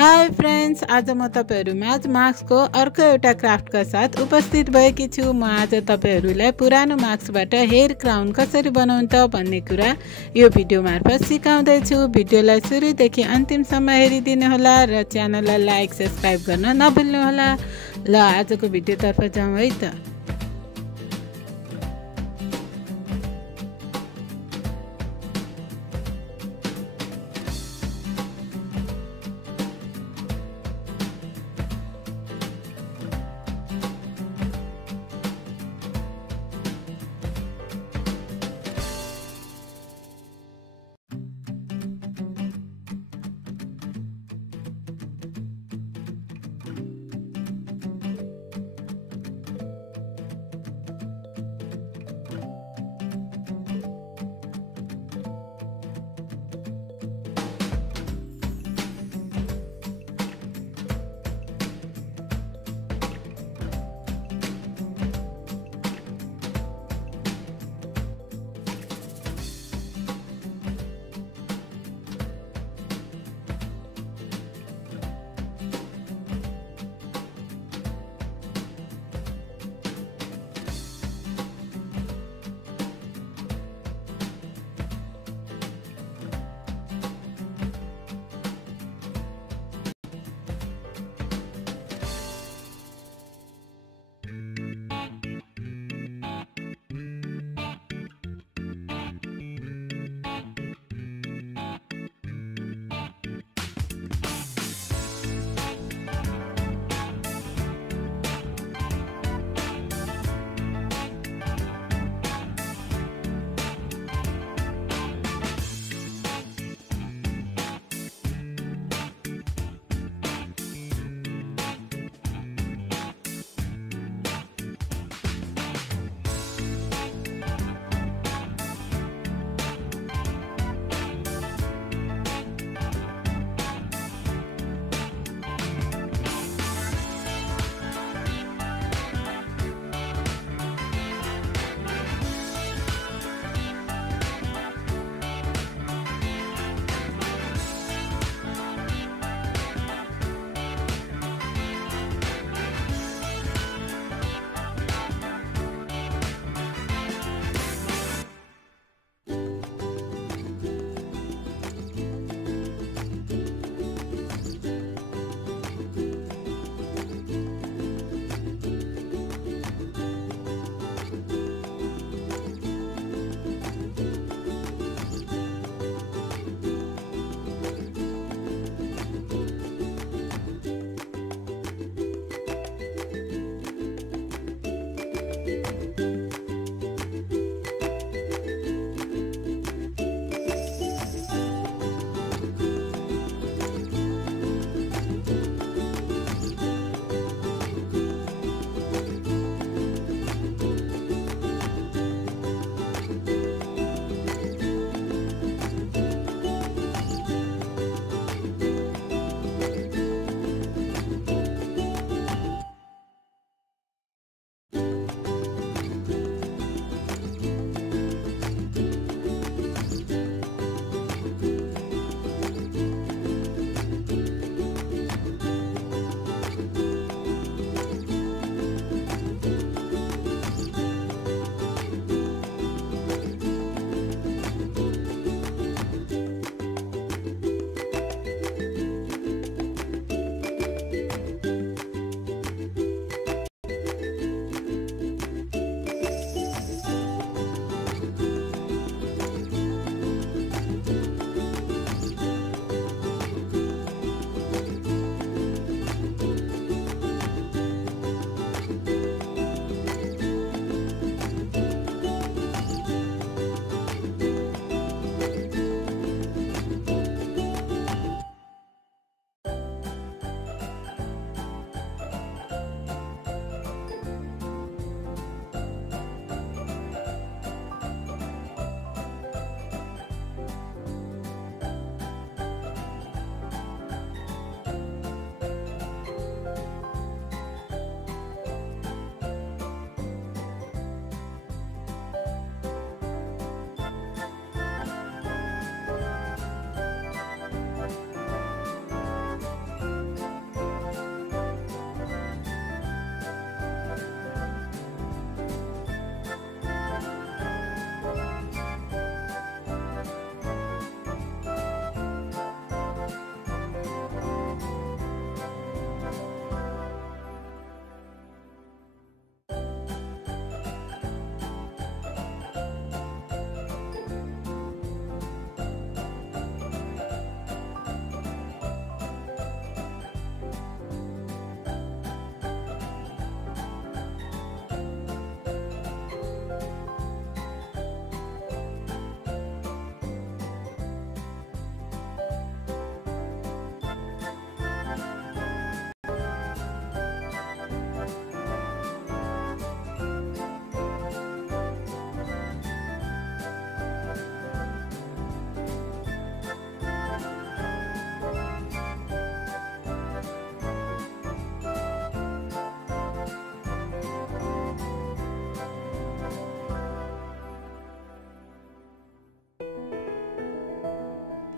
Hi friends, आज म तपाईहरुमाझ मास्कको अर्को एउटा क्राफ्टका साथ उपस्थित भएकी छु। म आज तपाईहरुलाई पुरानो मास्कबाट हेयर क्राउन कसरी बनाउनु त भन्ने कुरा यो भिडियो मार्फत सिकाउँदै छु। भिडियोलाई सुरुदेखि अन्तिमसम्म हेरिदिनु होला र च्यानललाई लाइक सब्स्क्राइब गर्न नभुल्नु होला। ल आजको भिडियोतर्फ जाउँ है त।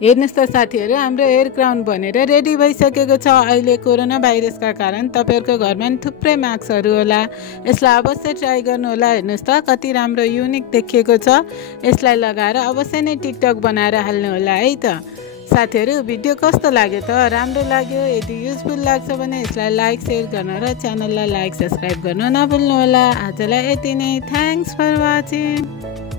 हेर्नुस् त साथीहरु, हाम्रो हेयर क्राउन बनेर रेडी भइसकेको छ। अहिले कोरोना भाइरसका कारण तपाईहरुको घरमा नि थुप्रै मास्कहरु होला। यसलाई अवश्य ट्राई गर्नु होला। हेर्नुस् त कति राम्रो युनिक देखिएको छ। यसलाई लगाएर अवश्य नै टिकटक बनाएर हाल्नु होला है त। साथीहरु, भिडियो कस्तो लाग्यो त? राम्रो लाग्यो? यदि युजफुल लाग्छ भने यसलाई लाइक शेयर गर्न र च्यानललाई लाइक सब्स्क्राइब गर्न नभुल्नु होला। आजलाई यति नै। Thanks for watching.